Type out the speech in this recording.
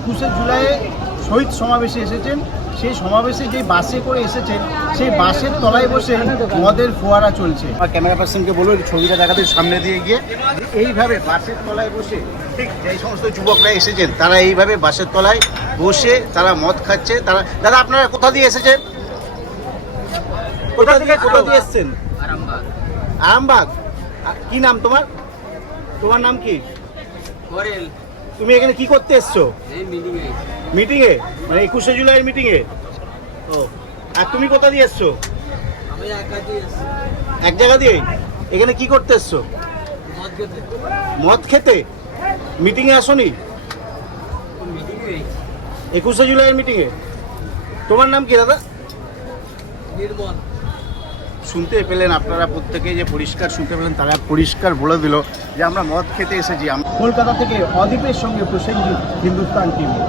একুশে জুলাইয়ে শহীদ সমাবেশে এসেছেন। সেই সমাবেশে যে বাসে করে এসেছেন সেই বাসের তলায় বসে মদের ফোয়ারা চলছে। আমার ক্যামেরা পার্সনকে বলো ছবিটা দেখাতে সামনে দিয়ে গিয়ে। এইভাবে বাসের তলায় বসে ঠিক যেই সমস্ত যুবকরা এসেছেন তারা এইভাবে বাসের তলায় বসে তারা মদ খাচ্ছে তারা দাদা আপনারা কোথা দিয়ে এসেছেন? কোথা থেকে কোথা দিয়ে এসেছেন? আরামবাগ। আরামবাগ। কি নাম তোমার? তোমার নাম কি? তুমি এখানে কি করতে এসছো? মিটিং এ মিটিংয়ে মানে একুশে জুলাইয়ের মিটিংয়ে ও আর তুমি কোথা দিয়ে এসছো? আমি একা জায়গা দিয়ে এখানে কি করতে এসছো? মদ খেতে। মদ খেতে? মিটিংয়ে আসোনি? মিটিং এ একুশে জুলাইয়ের মিটিংয়ে তোমার নাম কি দাদা? নির্মল। শুনতে পেলেন আপনারা প্রত্যেকেই যে পরিষ্কার শুনতে পেলেন তারা পরিষ্কার বলে দিল। যে আমরা মদ খেতে এসেছি। কলকাতা থেকে অদীপের সঙ্গে প্রসেনজিৎ হিন্দুস্তান টিভি।